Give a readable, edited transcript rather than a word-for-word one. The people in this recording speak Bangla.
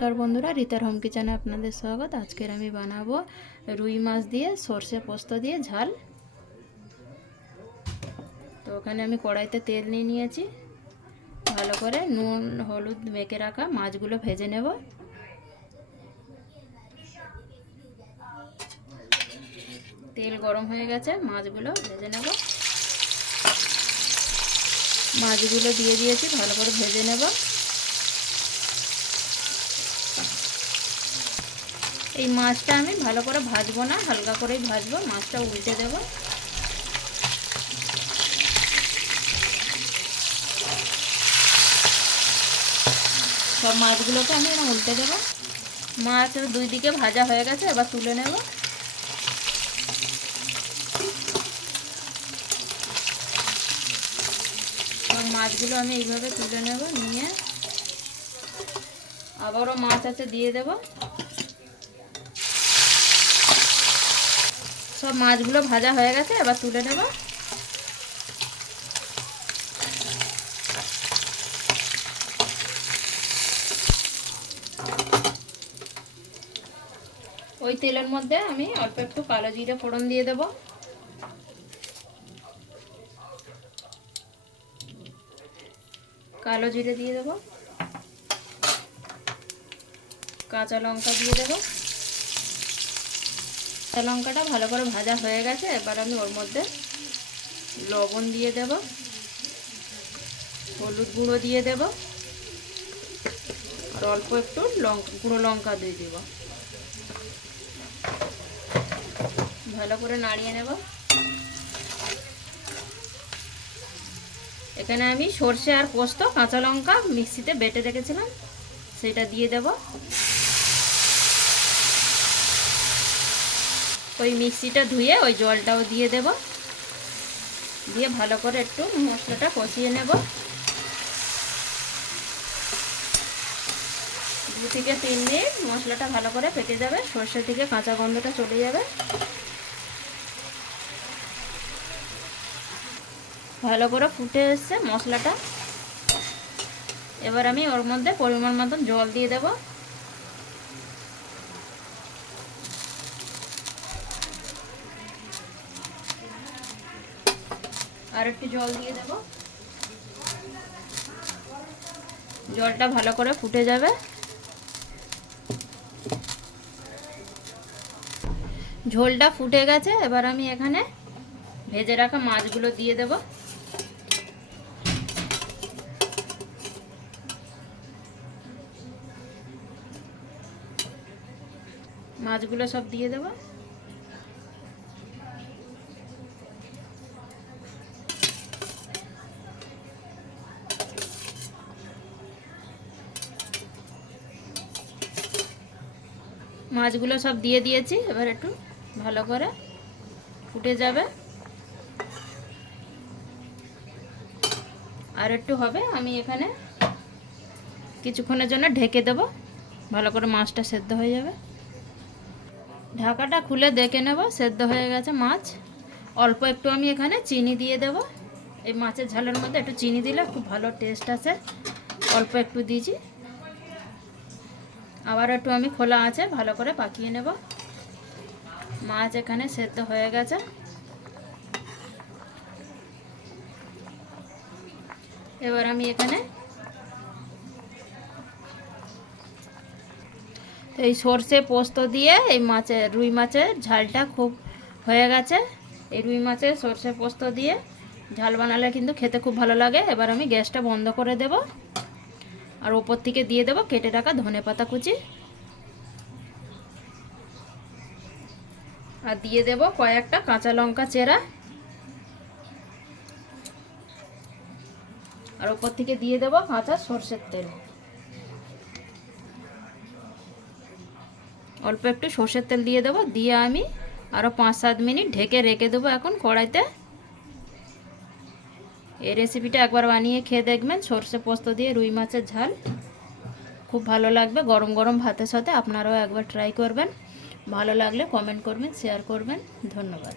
নমস্কার বন্ধুরা, রিতার হোম কিচেনে আপনাদের স্বাগত। আজকের আমি বানাবো রুই মাছ দিয়ে সর্ষে পোস্ত দিয়ে ঝাল। তো ওখানে আমি কড়াইতে তেল নিয়ে নিয়েছি। ভালো করে নুন হলুদ মেখে রাখা মাছগুলো ভেজে নেব। তেল গরম হয়ে গেছে, মাছগুলো ভেজে নেব। মাছগুলো দিয়ে দিয়েছি, ভালো করে ভেজে নেব। এই মাছটা আমি ভালো করে ভাজবো না, হালকা করেই ভাজবো। মাছটা উল্টে দেব। সব মাছগুলোকে আমি উল্টে দেব। মাছ দুই দিকে ভাজা হয়ে গেছে, এবার তুলে নেব। সব মাছগুলো আমি এইভাবে তুলে নেব। নিয়ে আবারও মাছ আছে দিয়ে দেব। সব মাছগুলো ভাজা হয়ে গেছে, এবার তুলে নেব। ওই তেলের মধ্যে আমি অল্প একটু কালো জিরে ফোড়ন দিয়ে দেব। কালো জিরে দিয়ে দেব, কাঁচা লঙ্কা দিয়ে দেব। কাঁচা লঙ্কাটা ভালো করে ভাজা হয়ে গেছে, এবার আমি ওর মধ্যে লবণ দিয়ে দেব, হলুদ গুঁড়ো দিয়ে দেব, আর অল্প একটু গুঁড়ো লঙ্কা দিয়ে দেব। ভালো করে নাড়িয়ে নেব। এখানে আমি সর্ষে আর পোস্ত কাঁচা লঙ্কা মিক্সিতে বেটে রেখেছিলাম, সেটা দিয়ে দেব। ওই মিক্সিটা ধুয়ে ওই জলটাও দিয়ে দেব। দিয়ে ভালো করে একটু মশলাটা কষিয়ে নেব। 2 থেকে 3 মিনিট মশলাটা ভালো করে পেকে যাবে, সর্ষে থেকে কাঁচা গন্ধটা চলে যাবে। ভালো করে ফুটে এসছে মশলাটা। এবার আমি ওর মধ্যে পরিমাণ মতন জল দিয়ে দেব। আর একটু জল দিয়ে দেব। জলটা ভালো করে ফুটে যাবে। ঝোলটা ফুটে গেছে, এবার আমি এখানে ভেজে রাখা মাছগুলো দিয়ে দেব। মাছগুলো সব দিয়ে দেব। মাছগুলো সব দিয়ে দিয়েছি, এবার একটু ভালো করে ফুটে যাবে। আর একটু হবে, আমি এখানে কিছুক্ষণের জন্য ঢেকে দেব। ভালো করে মাছটা সেদ্ধ হয়ে যাবে। ঢাকাটা খুলে দেখে নেব সেদ্ধ হয়ে গেছে মাছ। অল্প একটু আমি এখানে চিনি দিয়ে দেব। এই মাছের ঝালের মধ্যে একটু চিনি দিলে খুব ভালো টেস্ট আসে। অল্প একটু দিয়েছি। আবার একটু আমি খোলা আছে ভালো করে পাকিয়ে নেব। মাছ এখানে সেদ্ধ হয়ে গেছে। এবার আমি এখানে এই সর্ষে পোস্ত দিয়ে এই রুই মাছের ঝালটা খুব হয়ে গেছে। এই রুই মাছের সর্ষে পোস্ত দিয়ে ঝাল বানালে কিন্তু খেতে খুব ভালো লাগে। এবার আমি গ্যাসটা বন্ধ করে দেব, আর ওপর থেকে দিয়ে দেব কেটে রাখা ধনেপাতা কুচি, আর দিয়ে দেব কয়েকটা কাঁচা লঙ্কা চেরা, আর ওপর থেকে দিয়ে দেব কাঁচা সর্ষের তেল। অল্প একটু সর্ষের তেল দিয়ে দেবো। দিয়ে আমি আরও 5-7 মিনিট ঢেকে রেখে দেবো এখন কড়াইতে। এই রেসিপিটা একবার বানিয়ে খেয়ে দেখবেন, সর্ষে পোস্ত দিয়ে রুই মাছের ঝাল খুব ভালো লাগবে। গরম গরম ভাতের সাথে আপনারাও একবার ট্রাই করবেন। ভালো লাগলে কমেন্ট করবেন, শেয়ার করবেন। ধন্যবাদ।